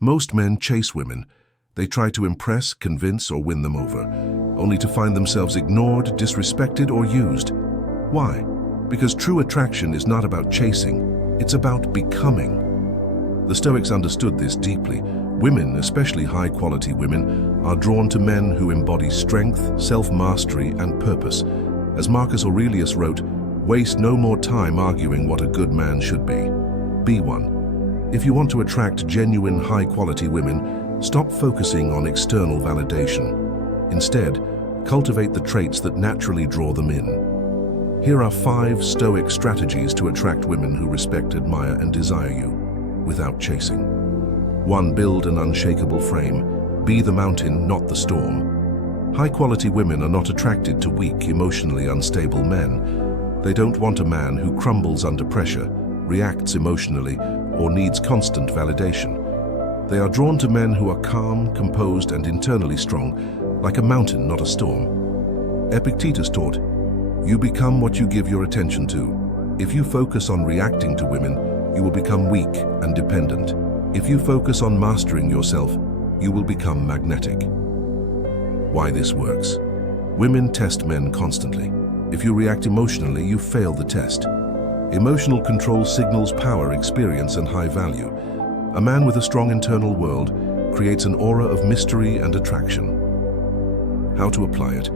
Most men chase women. They try to impress, convince, or win them over, only to find themselves ignored, disrespected, or used. Why? Because true attraction is not about chasing, it's about becoming. The Stoics understood this deeply. Women, especially high-quality women, are drawn to men who embody strength, self-mastery, and purpose. As Marcus Aurelius wrote, "Waste no more time arguing what a good man should be. Be one." If you want to attract genuine, high-quality women, stop focusing on external validation. Instead, cultivate the traits that naturally draw them in. Here are 5 Stoic strategies to attract women who respect, admire, and desire you, without chasing. 1. Build an unshakable frame. Be the mountain, not the storm. High-quality women are not attracted to weak, emotionally unstable men. They don't want a man who crumbles under pressure, reacts emotionally, or needs constant validation. They are drawn to men who are calm, composed, and internally strong, like a mountain, not a storm. Epictetus taught, "You become what you give your attention to." If you focus on reacting to women, you will become weak and dependent. If you focus on mastering yourself, you will become magnetic. Why this works? Women test men constantly. If you react emotionally, you fail the test. Emotional control signals power, experience, and high value. A man with a strong internal world creates an aura of mystery and attraction. How to apply it?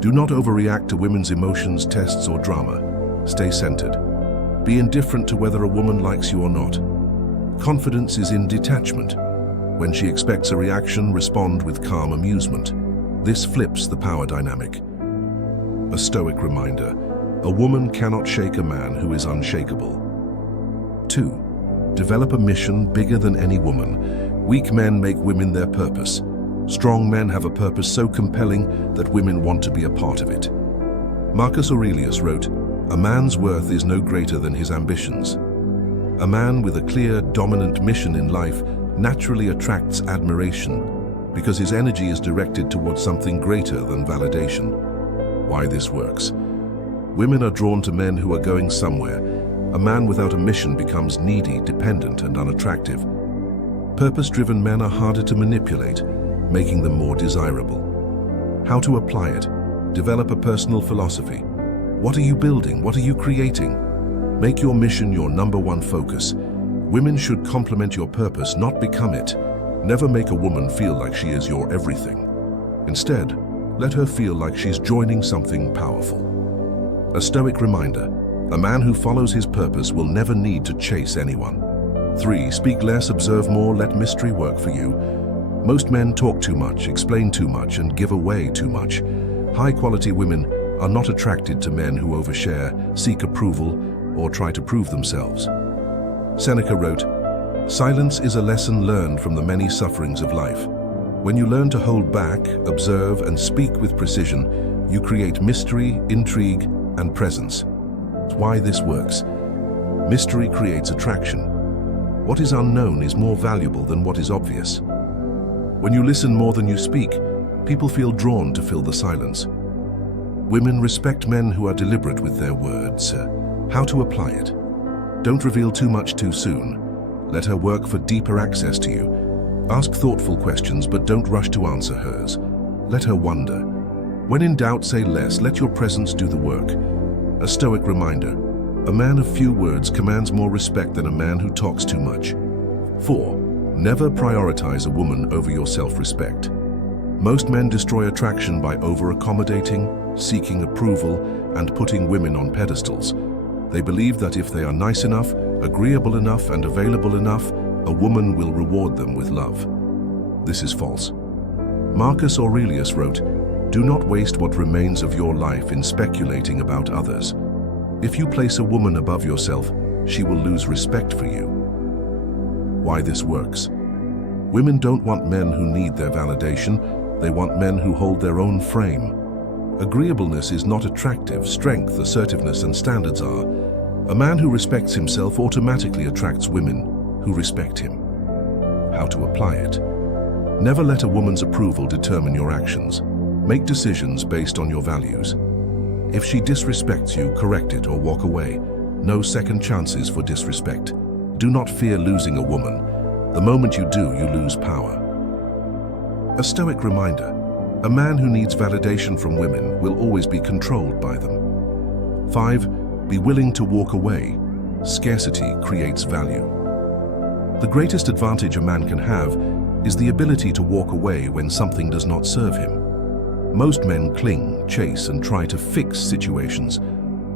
Do not overreact to women's emotions, tests, or drama. Stay centered. Be indifferent to whether a woman likes you or not. Confidence is in detachment. When she expects a reaction, respond with calm amusement. This flips the power dynamic. A Stoic reminder: a woman cannot shake a man who is unshakable. 2. Develop a mission bigger than any woman. Weak men make women their purpose. Strong men have a purpose so compelling that women want to be a part of it. Marcus Aurelius wrote, "A man's worth is no greater than his ambitions." A man with a clear, dominant mission in life naturally attracts admiration because his energy is directed towards something greater than validation. Why this works? Women are drawn to men who are going somewhere. A man without a mission becomes needy, dependent, and unattractive. Purpose-driven men are harder to manipulate, making them more desirable. How to apply it? Develop a personal philosophy. What are you building? What are you creating? Make your mission your #1 focus. Women should complement your purpose, not become it. Never make a woman feel like she is your everything. Instead, let her feel like she's joining something powerful. A Stoic reminder: a man who follows his purpose will never need to chase anyone. 3. Speak less, observe more, let mystery work for you. Most men talk too much, explain too much, and give away too much. High-quality women are not attracted to men who overshare, seek approval, or try to prove themselves. Seneca wrote, "Silence is a lesson learned from the many sufferings of life. When you learn to hold back, observe, and speak with precision, you create mystery, intrigue, and presence." Why this works? Mystery creates attraction. What is unknown is more valuable than what is obvious. When you listen more than you speak, people feel drawn to fill the silence. Women respect men who are deliberate with their words. How to apply it? Don't reveal too much too soon. Let her work for deeper access to you. Ask thoughtful questions, but don't rush to answer hers. Let her wonder. When in doubt, say less. Let your presence do the work. A Stoic reminder: a man of few words commands more respect than a man who talks too much. 4. Never prioritize a woman over your self-respect. Most men destroy attraction by over-accommodating, seeking approval, and putting women on pedestals. They believe that if they are nice enough, agreeable enough, and available enough, a woman will reward them with love. This is false. Marcus Aurelius wrote, "Do not waste what remains of your life in speculating about others. If you place a woman above yourself, she will lose respect for you." Why this works? Women don't want men who need their validation. They want men who hold their own frame. Agreeableness is not attractive. Strength, assertiveness, and standards are. A man who respects himself automatically attracts women who respect him. How to apply it? Never let a woman's approval determine your actions. Make decisions based on your values. If she disrespects you, correct it or walk away. No second chances for disrespect. Do not fear losing a woman. The moment you do, you lose power. A Stoic reminder: a man who needs validation from women will always be controlled by them. 5. Be willing to walk away. Scarcity creates value. The greatest advantage a man can have is the ability to walk away when something does not serve him. Most men cling, chase, and try to fix situations,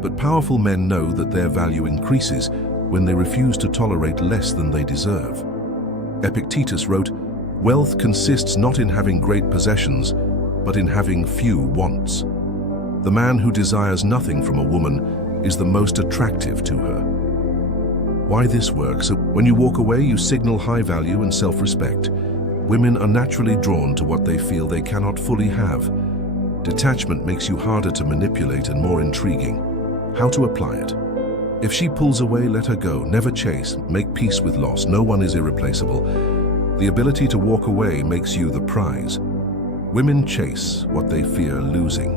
but powerful men know that their value increases when they refuse to tolerate less than they deserve. Epictetus wrote, "Wealth consists not in having great possessions, but in having few wants." The man who desires nothing from a woman is the most attractive to her. Why this works: when you walk away, you signal high value and self-respect. Women are naturally drawn to what they feel they cannot fully have. Detachment makes you harder to manipulate and more intriguing. How to apply it? If she pulls away, let her go. Never chase. Make peace with loss. No one is irreplaceable. The ability to walk away makes you the prize. Women chase what they fear losing.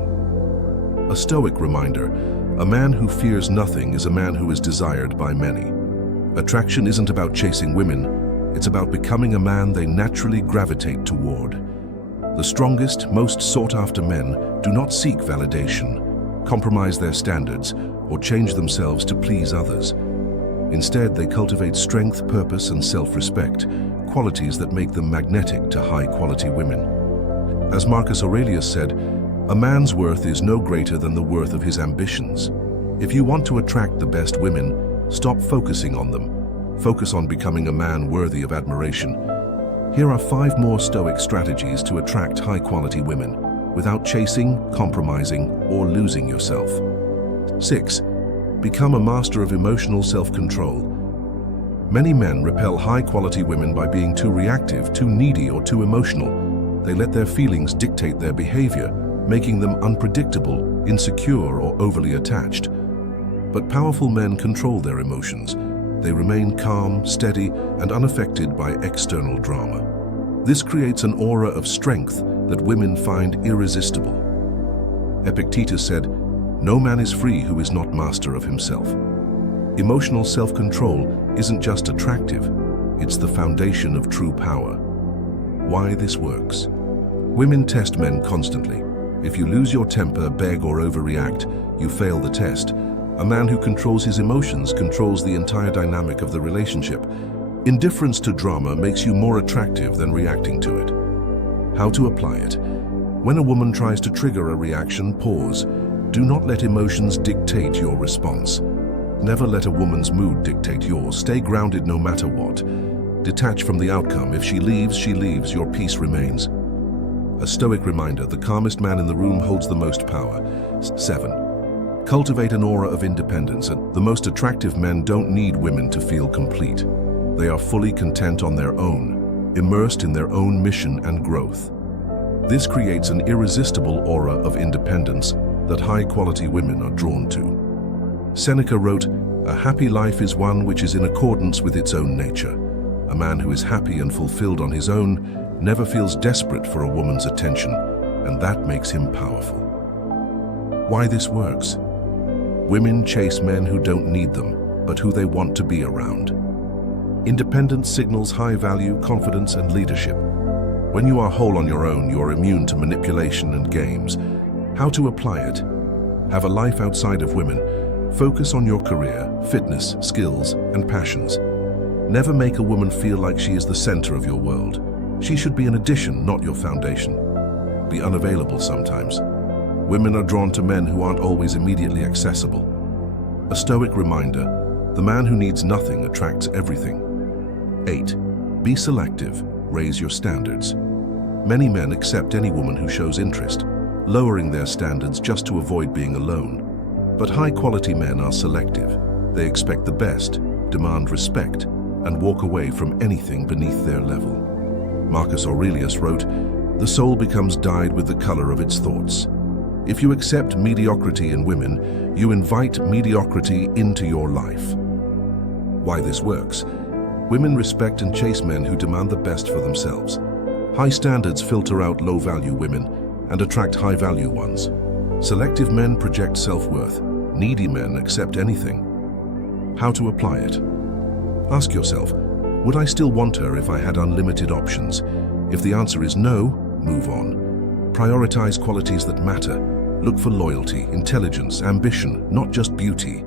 A Stoic reminder: a man who fears nothing is a man who is desired by many. Attraction isn't about chasing women, it's about becoming a man they naturally gravitate toward. The strongest, most sought-after men do not seek validation, compromise their standards, or change themselves to please others. Instead, they cultivate strength, purpose, and self-respect, qualities that make them magnetic to high-quality women. As Marcus Aurelius said, "A man's worth is no greater than the worth of his ambitions." If you want to attract the best women, stop focusing on them. Focus on becoming a man worthy of admiration. Here are 5 more Stoic strategies to attract high-quality women without chasing, compromising, or losing yourself. 6. Become a master of emotional self-control. Many men repel high-quality women by being too reactive, too needy, or too emotional. They let their feelings dictate their behavior, making them unpredictable, insecure, or overly attached. But powerful men control their emotions. They remain calm, steady, and unaffected by external drama. This creates an aura of strength that women find irresistible. Epictetus said, "No man is free who is not master of himself." Emotional self-control isn't just attractive, it's the foundation of true power. Why this works? Women test men constantly. If you lose your temper, beg, or overreact, you fail the test. A man who controls his emotions controls the entire dynamic of the relationship. Indifference to drama makes you more attractive than reacting to it. How to apply it? When a woman tries to trigger a reaction, pause. Do not let emotions dictate your response. Never let a woman's mood dictate yours. Stay grounded no matter what. Detach from the outcome. If she leaves, your peace remains. A Stoic reminder: the calmest man in the room holds the most power. 7. Cultivate an aura of independence. The most attractive men don't need women to feel complete. They are fully content on their own, immersed in their own mission and growth. This creates an irresistible aura of independence that high-quality women are drawn to. Seneca wrote, "A happy life is one which is in accordance with its own nature. A man who is happy and fulfilled on his own never feels desperate for a woman's attention, and that makes him powerful." Why this works? Women chase men who don't need them, but who they want to be around. Independence signals high value, confidence, and leadership. When you are whole on your own, you are immune to manipulation and games. How to apply it? Have a life outside of women. Focus on your career, fitness, skills, and passions. Never make a woman feel like she is the center of your world. She should be an addition, not your foundation. Be unavailable sometimes. Women are drawn to men who aren't always immediately accessible. A Stoic reminder: the man who needs nothing attracts everything. 8. Be selective. Raise your standards. Many men accept any woman who shows interest, lowering their standards just to avoid being alone. But high-quality men are selective. They expect the best, demand respect, and walk away from anything beneath their level. Marcus Aurelius wrote, "The soul becomes dyed with the color of its thoughts." If you accept mediocrity in women, you invite mediocrity into your life. Why this works? Women respect and chase men who demand the best for themselves. High standards filter out low-value women and attract high-value ones. Selective men project self-worth. Needy men accept anything. How to apply it? Ask yourself, Would I still want her if I had unlimited options? If the answer is no, move on. Prioritize qualities that matter. Look for loyalty, intelligence, ambition, not just beauty.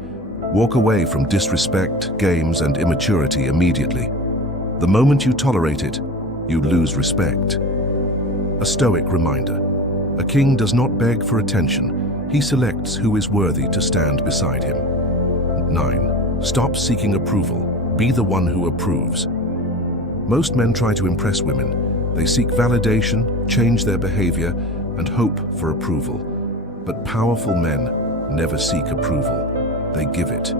Walk away from disrespect, games, and immaturity immediately. The moment you tolerate it, you lose respect. A Stoic reminder. A king does not beg for attention. He selects who is worthy to stand beside him. 9. Stop seeking approval. Be the one who approves. Most men try to impress women. They seek validation, change their behavior, and hope for approval. But powerful men never seek approval. They give it.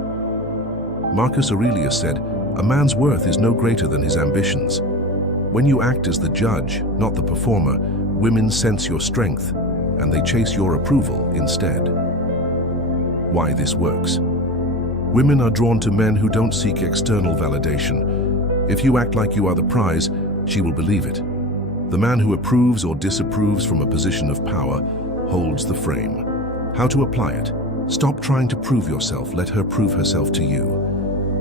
Marcus Aurelius said, "A man's worth is no greater than his ambitions." When you act as the judge, not the performer, women sense your strength, and they chase your approval instead. Why this works? Women are drawn to men who don't seek external validation. If you act like you are the prize, she will believe it. The man who approves or disapproves from a position of power holds the frame. How to apply it? Stop trying to prove yourself, let her prove herself to you.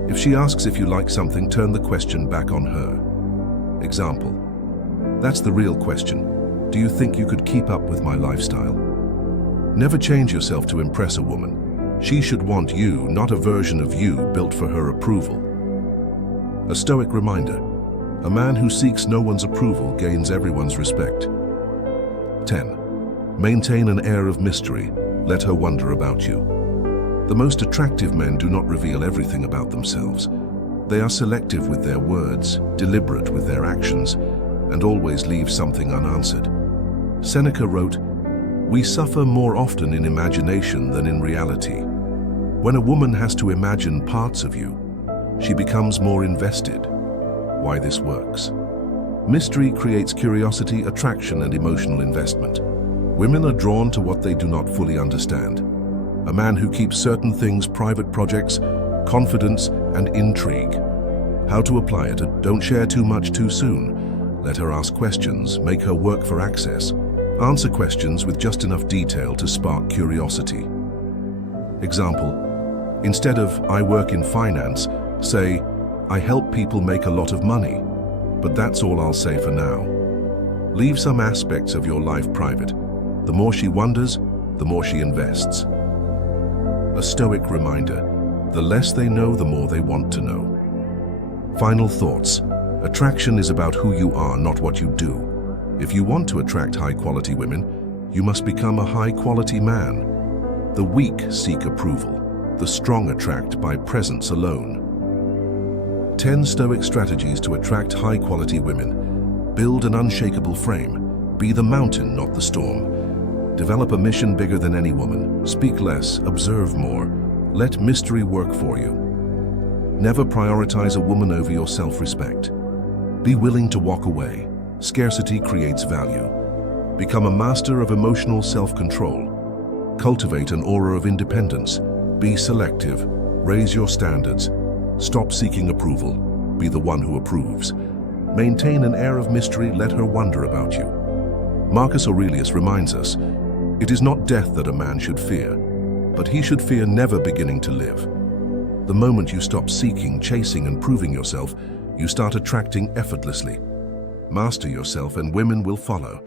If she asks if you like something, turn the question back on her. Example. That's the real question. Do you think you could keep up with my lifestyle? Never change yourself to impress a woman. She should want you, not a version of you built for her approval. A Stoic reminder. A man who seeks no one's approval gains everyone's respect. 10. Maintain an air of mystery. Let her wonder about you. The most attractive men do not reveal everything about themselves. They are selective with their words, deliberate with their actions, and always leave something unanswered. Seneca wrote, "We suffer more often in imagination than in reality." When a woman has to imagine parts of you, she becomes more invested. Why this works? Mystery creates curiosity, attraction, and emotional investment. Women are drawn to what they do not fully understand. A man who keeps certain things, private projects, confidence, and intrigue. How to apply it? Don't share too much too soon. Let her ask questions, make her work for access. Answer questions with just enough detail to spark curiosity. Example, instead of "I work in finance," say, "I help people make a lot of money." But that's all I'll say for now. Leave some aspects of your life private. The more she wonders, the more she invests. A Stoic reminder. The less they know, the more they want to know. Final thoughts. Attraction is about who you are, not what you do. If you want to attract high-quality women, you must become a high-quality man. The weak seek approval. The strong attract by presence alone. 10 Stoic strategies to attract high-quality women. Build an unshakable frame. Be the mountain, not the storm. Develop a mission bigger than any woman. Speak less, observe more. Let mystery work for you. Never prioritize a woman over your self-respect. Be willing to walk away. Scarcity creates value. Become a master of emotional self-control. Cultivate an aura of independence. Be selective. Raise your standards. Stop seeking approval. Be the one who approves. Maintain an air of mystery. Let her wonder about you. Marcus Aurelius reminds us, it is not death that a man should fear, but he should fear never beginning to live. The moment you stop seeking, chasing, and proving yourself, you start attracting effortlessly. Master yourself and women will follow.